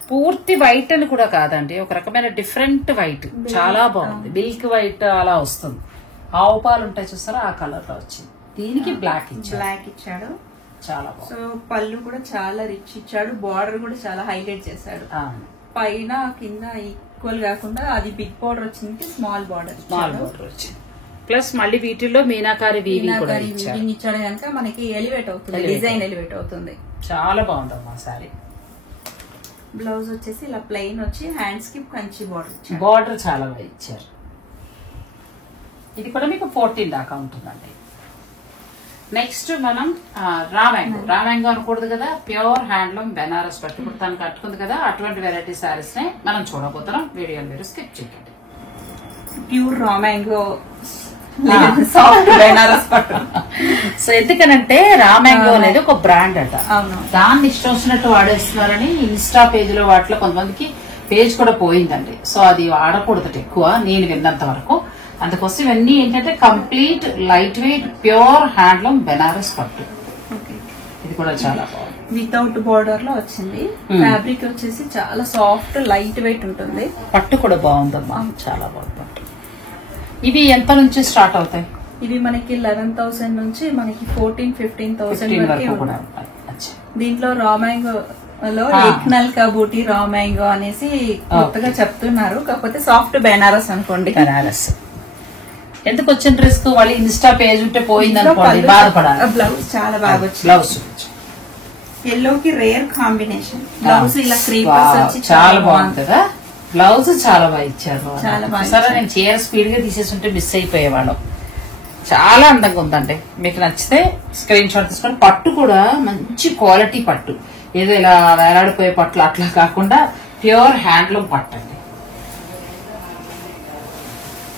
పూర్తి వైట్ అని కూడా కాదండి, ఒక రకమైన డిఫరెంట్ వైట్, చాలా బాగుంది. మిల్క్ వైట్ అలా వస్తుంది. ఆవు పాలు ఉంటాయి చూస్తారా, ఆ కలర్ లో వచ్చింది. దీనికి బ్లాక్ ఇచ్చాడు. చాలా బాగుంది. సో పళ్ళు కూడా చాలా రిచ్ ఇచ్చాడు. బార్డర్ కూడా చాలా హైలైట్ చేశాడు. పైన కింద ఈక్వల్ కాకుండా అది బిగ్ బార్డర్ వచ్చింది, స్మాల్ బార్డర్ వచ్చింది. ప్లస్ మళ్ళీ వీటిల్లో మీనాకారి వీవింగ్ ఇచ్చాడు కనుక మనకి ఎలివేట్ అవుతుంది, డిజైన్ ఎలివేట్ అవుతుంది. చాలా బాగుందమ్మా సారీ. బ్లౌజ్ వచ్చేసి ఇలా ప్లెయిన్ వచ్చి హ్యాండ్స్ కి కంచి బార్డర్ బార్డర్ చాలా బాగా ఇచ్చారు. ఇది కూడా మీకు 14 దాకా ఉంటుందండి. నెక్స్ట్ మనం రామ్యాంగో అనకూడదు కదా, ప్యూర్ హ్యాండ్లూమ్ బెనారస్ పట్టు. ఇప్పుడు తను కట్టుకుంది కదా, అటువంటి వెరైటీ శారీస్ నే మనం చూడబోతున్నాం. వీడియో మీరు స్కిప్ చేయండి. ప్యూర్ రామ్యాంగో సాఫ్ట్ బెనారస్ పట్టు. సో ఎందుకనంటే రామ్యాంగో అనేది ఒక బ్రాండ్ అట. దాన్ని ఇష్టం వచ్చినట్టు వాడేస్తున్నారని ఇన్స్టా పేజ్ లో వాటిలో కొంతమందికి పేజ్ కూడా పోయిందండి. సో అది వాడకూడదు ఎక్కువ, నేను విన్నంత వరకు. అందుకోసం ఇవన్నీ ఏంటంటే complete light weight pure handloom Banaras పట్టు. ఇది కూడా చాలా బాగుంది. వితౌట్ బోర్డర్ లో వచ్చింది. ఫ్యాబ్రిక్ వచ్చేసి చాలా సాఫ్ట్ లైట్ వెయిట్ ఉంటుంది. పట్టు కూడా బాగుందమ్మా, చాలా బాగుంది పట్టు. ఇవి ఎంత నుంచి స్టార్ట్ అవుతాయి? ఇవి మనకి 11,000 నుంచి మనకి 14-15,000 వరకు ఉన్నాయి. దీంట్లో రామ్యాంగో లో ఏక్నల్ కబూటి రామ్యాంగో అనేసి కొత్తగా చెప్తున్నారు. కాకపోతే సాఫ్ట్ బెనారస్ అనుకోండి. బెనారస్ ఎందుకు వచ్చిన రిస్క్? వాళ్ళు ఇన్స్టా పేజ్ ఉంటే పోయింది అనుకోండి, బాధపడాలి. బ్లౌజ్ చాలా బాగా వచ్చింది. బ్లౌజ్ ఎల్లో కి రేర్ కాంబినేషన్. బ్లౌజ్ ఇలా క్రీపర్స్ వచ్చి చాలా బాగుంది కదా. బ్లౌజ్ చాలా బాగా ఇచ్చారు. సరే, నేను చీర స్పీడ్ గా తీసేస్తుంటే మిస్ అయిపోయేవాళ్ళం. చాలా అందంగా ఉందండి. మీకు నచ్చితే స్క్రీన్ షాట్ తీసుకొని. పట్టు కూడా మంచి క్వాలిటీ పట్టు, ఏదో ఇలా వేలాడిపోయే పట్లు అట్లా కాకుండా ప్యూర్ హ్యాండ్లూమ్ పట్టు అండి.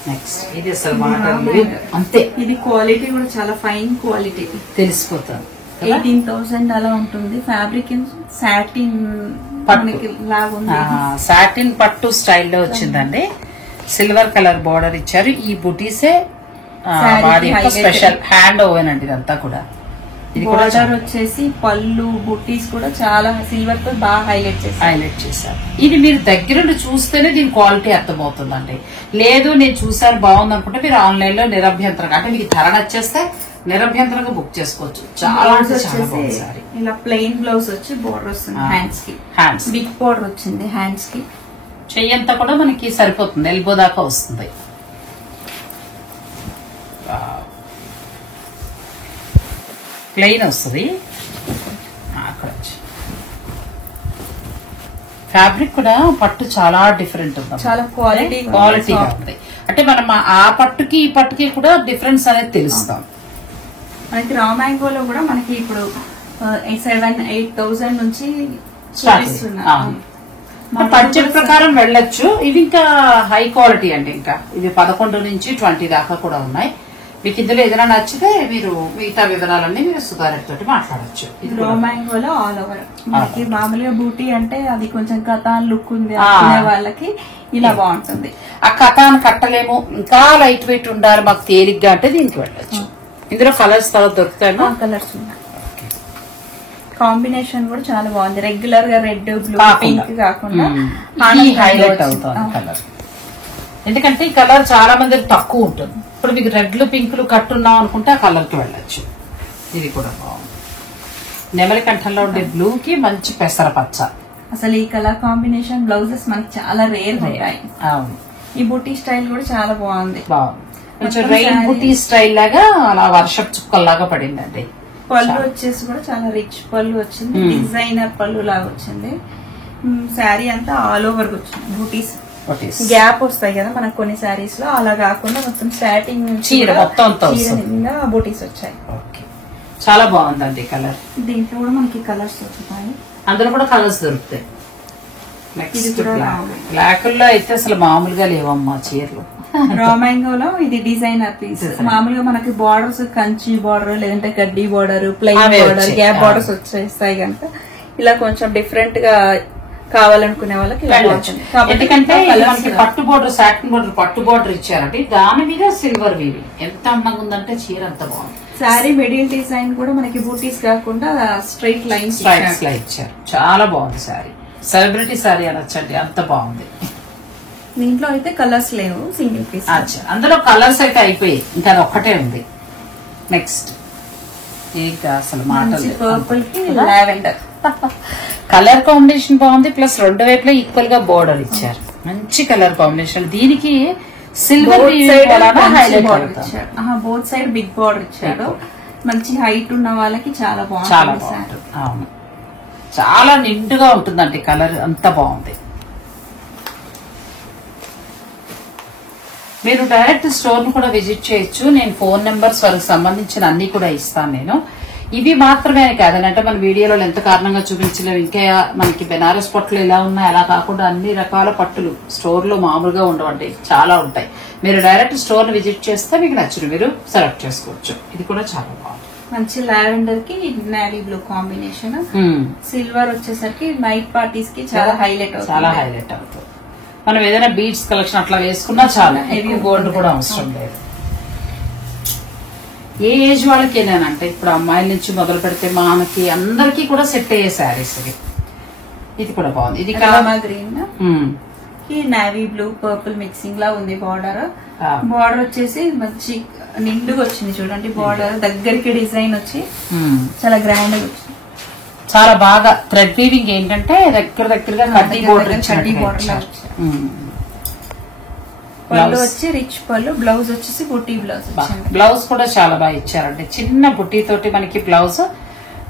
నెక్స్ట్ ఇది అసలు అంతే. ఇది క్వాలిటీ కూడా చాలా ఫైన్ క్వాలిటీ, తెలిసిపోతుంది. 18,000 అలా ఉంటుంది. ఫ్యాబ్రిక్ సాటిన్ సాటిన్ పట్టు స్టైల్లో వచ్చిందండి. సిల్వర్ కలర్ బార్డర్ ఇచ్చారు. ఈ బుటీసే వారి యొక్క స్పెషల్ హ్యాండ్ ఓవెన్ అండి. ఇదంతా కూడా బార్డర్ వచ్చేసి పళ్ళు బుటీస్ కూడా చాలా సిల్వర్ తో బాగా హైలైట్ చేశారు. ఇది మీరు దగ్గరుండి చూస్తేనే దీని క్వాలిటీ అర్థమవుతుందండి. లేదు నేను చూసాను బాగుంది అనుకుంటే మీరు ఆన్లైన్ లో నిరభ్యంతరంగా, అంటే మీకు ధర నచ్చేస్తే నిరభ్యంతరంగా బుక్ చేసుకోవచ్చు. చాలా బాగుంది. ఇలా ప్లెయిన్ బ్లౌజ్ వచ్చి బోర్డర్ వస్తుంది. హ్యాండ్స్ బిగ్ బోర్డర్ వచ్చింది. హ్యాండ్స్ కి చెయ్యంతా కూడా మనకి సరిపోతుంది, ఎల్బో దాకా వస్తుంది. ప్లెయిన్ వస్తుంది. అక్కడ ఫ్యాబ్రిక్ కూడా పట్టు చాలా డిఫరెంట్ ఉంది, చాలా క్వాలిటీగా ఉంది. అంటే మనం ఆ పట్టుకి ఈ పట్టుకి కూడా డిఫరెన్స్ అనేది తెలుస్తాం. మనకి రామ్యాంగోలో కూడా మనకి ఇప్పుడు 7-8,000 నుంచి బడ్జెట్ ప్రకారం వెళ్ళొచ్చు. ఇవి ఇంకా హై క్వాలిటీ అండి. ఇంకా ఇది 11 నుంచి 20 దాకా కూడా ఉన్నాయి. మీకు ఇందులో ఏదైనా నచ్చితే మీరు మిగతా వివరాలన్నీ మీరు సుధారెడ్డి తోటి మాట్లాడచ్చు. ఇది రామ్యాంగోలో ఆల్ ఓవర్. మనకి మామూలుగా బూటీ అంటే అది కొంచెం కథాన్ లుక్ ఉంది వాళ్ళకి ఇలా బాగుంటుంది. ఆ కథాన్ కట్టలేము, ఇంకా లైట్ వెయిట్ ఉండాలి మాకు తేలిగ్గా అంటే దీనికి వెళ్ళొచ్చు. ఇందులో కలర్స్ తర్వాత దొరుకుతాయి. కలర్స్ ఉన్నాయి. కాంబినేషన్ కూడా చాలా బాగుంది. రెగ్యులర్ గా రెడ్ బ్లూ పింక్ కాకుండా హైలైట్ అవుతుంది కలర్. ఎందుకంటే ఈ కలర్ చాలా మందికి తక్కువ ఉంటుంది. ఇప్పుడు మీకు రెడ్లు పింకులు కట్టున్నాం అనుకుంటే ఆ కలర్ కి వెళ్ళొచ్చు. ఇది కూడా బాగుంది. నెమలి కంఠంలో ఉండే బ్లూ కి మంచి పెసర పచ్చ. అసలు ఈ కలర్ కాంబినేషన్ బ్లౌజెస్ మనకి చాలా రేర్ ఉంటాయి. అవును. ఈ బూటీ స్టైల్ కూడా చాలా బాగుంది. కొంచెం రైన్ బుటీ స్టైల్ లాగా అలా వర్షపు చుక్కల్లాగా పడిందండి. పళ్ళు వచ్చేసి కూడా చాలా రిచ్ పళ్ళు వచ్చింది, డిజైనర్ పళ్ళు లాగా వచ్చింది. శారీ అంతా ఆల్ ఓవర్ వచ్చింది. బూటీస్ గ్యాప్ వస్తాయి కదా మనకు కొన్ని శారీస్ లో, అలా కాకుండా మొత్తం స్టార్టింగ్ చీర మొత్తం నిండా బూటీస్ వచ్చాయి. చాలా బాగుందండి కలర్. దీంట్లో కూడా మనకి కలర్స్ వచ్చాయి, అందులో కూడా కలర్స్ దొరుకుతాయి. నెక్స్ట్ బ్లాక్ లో అయితే అసలు మామూలుగా లేవమ్మా చీరలు. రామాంగోలో ఇది డిజైనర్ పీస్. మామూలుగా మనకి బార్డర్స్ కంచి బార్డర్, లేదంటే గడ్డి border, plain border, gap borders వచ్చేస్తాయి కనుక ఇలా కొంచెం డిఫరెంట్ గా కావాలనుకునే వాళ్ళకి ఎందుకంటే మనకి పట్టు బోర్డర్, సాటిన్ బోర్డర్, పట్టు బోర్డర్ ఇచ్చారండి. దాని మీద సిల్వర్ వీవి ఎంత అందంగా ఉందంటే చీర అంత బాగుంది. శారీ మిడిల్ డిజైన్ కూడా మనకి బూటీస్ కాకుండా స్ట్రైట్ లైన్స్ ఇచ్చారు. చాలా బాగుంది శారీ. సెలబ్రిటీ శారీ అనొచ్చండి, అంత బాగుంది. దీంట్లో అయితే కలర్స్ లేవు, సింగిల్ పీస్. అందులో కలర్స్ అయితే అయిపోయాయి, ఇంకా అది ఒక్కటే ఉంది. నెక్స్ట్ అసలు పర్పుల్ కి లావెండర్ కలర్ కాంబినేషన్ బాగుంది. ప్లస్ రెండు వైపులా ఈక్వల్ గా బోర్డర్ ఇచ్చారు. మంచి కలర్ కాంబినేషన్. దీనికి silver both side big border ఇచ్చాడు. మంచి హైట్ ఉన్న వాళ్ళకి చాలా బాగుంటుంది. అవును, చాలా నిండుగా ఉంటుందండి కలర్, అంత బాగుంది. మీరు డైరెక్ట్ స్టోర్ ను కూడా విజిట్ చేయొచ్చు. నేను ఫోన్ నెంబర్స్ వారికి సంబంధించిన అన్ని కూడా ఇస్తాను. నేను ఇవి మాత్రమే కాదని అంటే మన వీడియోలో ఎంత కారణంగా చూపించలేవు. ఇంకా మనకి బెనారస్ పట్టులు ఎలా ఉన్నాయి అలా కాకుండా అన్ని రకాల పట్టులు స్టోర్ లో మామూలుగా ఉండవండి, చాలా ఉంటాయి. మీరు డైరెక్ట్ స్టోర్ ను విజిట్ చేస్తే మీకు నచ్చిన మీరు సెలెక్ట్ చేసుకోవచ్చు. ఇది కూడా చాలా బాగుంది. మంచి లావెండర్ కి నేవీ బ్లూ కాంబినేషన్, సిల్వర్ వచ్చేసరికి నైట్ పార్టీస్ కి చాలా హైలైట్ అవుతుంది. మనం ఏదైనా బీడ్స్ కలెక్షన్ అట్లా వేసుకున్నా చాలా హెవీ గోల్డ్ కూడా అవసరం లేదు. ఏ ఏజ్ వాళ్ళకి ఏనంటే ఇప్పుడు అమ్మాయిల నుంచి మొదలు పెడితే మనకి అందరికీ కూడా సెట్ అయ్యే శారీస్ ఇవి. ఇది కూడా బాగుంది. ఇది green navy blue purple mixing లా ఉంది. బార్డర్ వచ్చేసి మంచి నిండుగా వచ్చింది చూడండి. బార్డర్ దగ్గరికి డిజైన్ వచ్చి చాలా గ్రాండ్ గా వచ్చింది. చాలా బాగా థ్రెడ్ వీవింగ్ ఏంటంటే దగ్గరగా కడ్డీ బోర్డర్ పళ్ళు వచ్చి రిచ్ పళ్ళు, బ్లౌజ్ వచ్చేసి బుట్టి బ్లౌజ్. బ్లౌజ్ కూడా చాలా బాగా ఇచ్చారండి. చిన్న బుట్టి తోటి మనకి బ్లౌజ్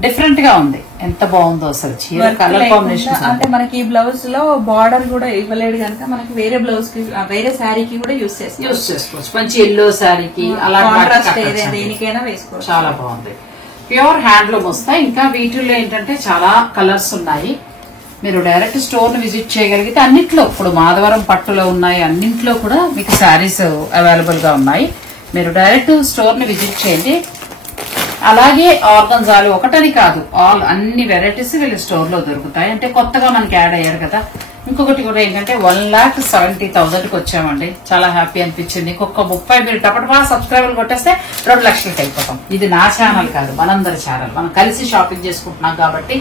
డిఫరెంట్ గా ఉంది. ఎంత బాగుందో అసలు చీర కలర్ కాంబినేషన్. అంటే మనకి ఈ బ్లౌజ్ లో బార్డర్ కూడా ఇవ్వలేడు కనుక మనకి వేరే బ్లౌజ్ కి వేరే శారీకి కూడా యూజ్ చేసుకోవచ్చు. మంచి ఎల్లో శారీకి అలా దేనికైనా వేసుకోవచ్చు. చాలా బాగుంది. ప్యూర్ హ్యాండ్లూమ్ వస్తాయి. ఇంకా వీటిల్లో ఏంటంటే చాలా కలర్స్ ఉన్నాయి. మీరు డైరెక్ట్ స్టోర్ ను విజిట్ చేయగలిగితే అన్నిట్లో ఇప్పుడు మాధవరం పట్టులో ఉన్నాయి, అన్నింట్లో కూడా మీకు శారీస్ అవైలబుల్ గా ఉన్నాయి. మీరు డైరెక్ట్ స్టోర్ ని విజిట్ చేయండి. అలాగే ఆర్గన్జాలు ఒకటని కాదు, అన్ని వెరైటీస్ వీళ్ళ స్టోర్ లో దొరుకుతాయి. అంటే కొత్తగా మనకి యాడ్ అయ్యారు కదా. ఇంకొకటి కూడా ఏంటంటే 1,70,000 కి వచ్చామండి. చాలా హ్యాపీ అనిపించింది. ఇంకొక 30 మీరు టపటపా సబ్స్క్రైబర్లు కొట్టేస్తే 2 లక్షలకి అయిపోతాం. ఇది నా ఛానల్ కాదు, మనందరి ఛానల్. మనం కలిసి షాపింగ్ చేసుకుంటున్నాం కాబట్టి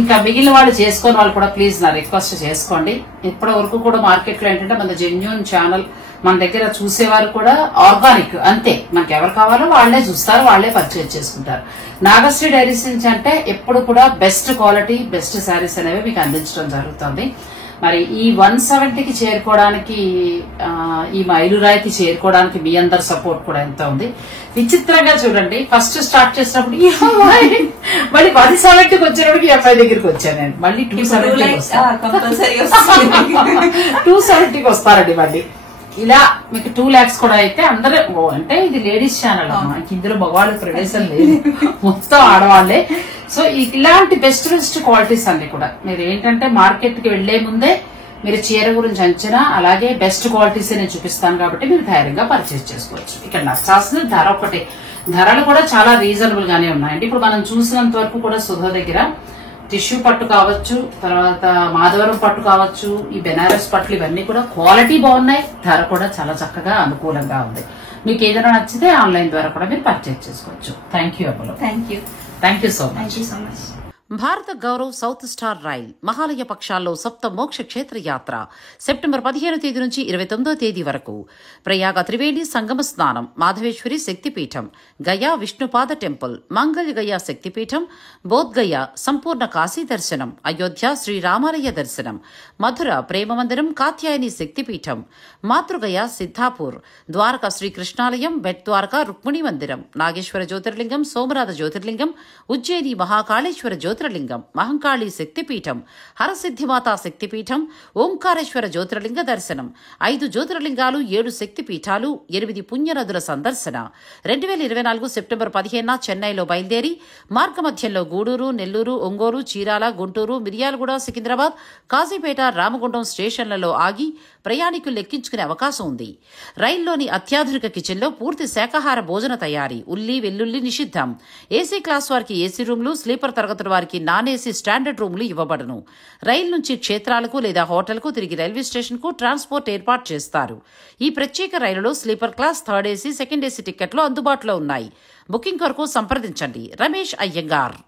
ఇంకా మిగిలిన వాళ్ళు చేసుకుని వాళ్ళు కూడా ప్లీజ్ నా రిక్వెస్ట్ చేసుకోండి. ఇప్పటి వరకు కూడా మార్కెట్ లో ఏంటంటే మన జెన్యూన్ ఛానల్, మన దగ్గర చూసేవారు కూడా ఆర్గానిక్ అంతే. మనకి ఎవరు కావాలో వాళ్లే చూస్తారు, వాళ్లే పర్చేజ్ చేసుకుంటారు. నాగశ్రీ డైరీస్ నుంచి అంటే ఎప్పుడు కూడా బెస్ట్ క్వాలిటీ, బెస్ట్ శారీస్ అనేవి మీకు అందించడం జరుగుతుంది. మరి ఈ 170కి చేరుకోవడానికి, ఈ మైలురాయికి చేరుకోవడానికి మీ అందరి సపోర్ట్ కూడా ఎంత ఉంది. విచిత్రంగా చూడండి, ఫస్ట్ స్టార్ట్ చేసినప్పుడు ఈ అమ్మాయి మళ్ళీ 170కి వచ్చేటప్పటికి ఈ అమ్మాయి దగ్గరికి వచ్చాను నేను. మళ్ళీ 270కి వస్తారండి. మళ్ళీ ఇలా మీకు 2 lakhs కూడా అయితే అందరూ అంటే ఇది లేడీస్ ఛానల్ అమ్మా, ఇందులో మగవాళ్ళ ప్రవేశం లేదు, మొత్తం ఆడవాళ్లే. సో ఇలాంటి బెస్ట్ క్వాలిటీస్ అన్ని కూడా మీరు ఏంటంటే మార్కెట్ కి వెళ్లే ముందే మీరు చీర గురించి అంచనా, అలాగే బెస్ట్ క్వాలిటీస్ నేను చూపిస్తాను కాబట్టి మీరు ధైర్యంగా పర్చేజ్ చేసుకోవచ్చు. ఇక్కడ నచ్చాల్సిన ధర ఒకటి. ధరలు కూడా చాలా రీజనబుల్ గానే ఉన్నాయండి. ఇప్పుడు మనం చూసినంత వరకు కూడా సుధా దగ్గర టిష్యూ పట్టు కావచ్చు, తర్వాత మాధవరం పట్టు కావచ్చు, ఈ బెనారస్ పట్లు ఇవన్నీ కూడా క్వాలిటీ బాగున్నాయి. ధర కూడా చాలా చక్కగా అనుకూలంగా ఉంది. మీకు ఏదైనా నచ్చితే ఆన్లైన్ ద్వారా కూడా మీరు పర్చేజ్ చేసుకోవచ్చు. థ్యాంక్ యూ అబ్బులు. Thank you so much. Bharat Gaurav south star rail Mahalaya పక్షాల్లో సప్త మోక్ష క్షేత్ర యాత్ర సెప్టెంబర్ 15 తేదీ నుంచి 29 తేదీ వరకు. ప్రయాగ త్రివేణి సంగమ స్నానం, మాధవేశ్వరి శక్తిపీఠం, గయా విష్ణుపాద టెంపుల్, మంగళ గయా శక్తిపీఠం, బోధ్గయ సంపూర్ణ కాశీ దర్శనం, అయోధ్య శ్రీరామాలయ దర్శనం, మధుర ప్రేమ మందిరం కాత్యాయని శక్తిపీఠం, మాతృగయ సిద్ధాపూర్, ద్వారక శ్రీకృష్ణాలయం, బెట్ ద్వారక రుక్మిణి మందిరం, నాగేశ్వర జ్యోతిర్లింగం, సోమనాథ జ్యోతిర్లింగం, ఉజ్జయిని మహాకాళేశ్వర జ్యోతిర్లింగం, మహంకాళి శక్తిపీఠం, హరసిద్ధిమాతా శక్తిపీఠం, ఓంకారేశ్వర జ్యోతిర్లింగ దర్శనం, 5 జ్యోతిర్లింగాలు, 7 శక్తిపీఠాలు, 8 పుణ్యనదుల సందర్శన. 2024 సెప్టెంబర్ 15న చెన్నైలో బయలుదేరి మార్గమధ్యంలో గూడూరు, నెల్లూరు, ఒంగోలు, చీరాల, గుంటూరు, మిర్యాలగూడ, సికింద్రాబాద్, కాజీపేట, రామగుండం స్టేషన్లలో ఆగి ప్రయాణికులు లెక్కించుకునే అవకాశం ఉంది. రైల్లోని అత్యాధునిక కిచెన్లో పూర్తి శాకాహార భోజన తయారీ, ఉల్లి వెల్లుల్లి నిషిద్ధం. ఏసీ క్లాస్ వారికి ఏసీ రూమ్లు, స్లీపర్ తరగతుల వారికి నాన్ ఏసీ స్టాండర్డ్ రూమ్లు ఇవ్వబడును. రైలు నుంచి క్షేత్రాలకు లేదా హోటల్కు తిరిగి రైల్వే స్టేషన్కు ట్రాన్స్పోర్ట్ ఏర్పాటు చేస్తారు. ఈ ప్రత్యేక రైలులో sleeper class, third AC, second AC టికెట్లు అందుబాటులో ఉన్నాయి. బుకింగ్ కొరకు సంప్రదించండి. రమేష్ అయ్యంగార్.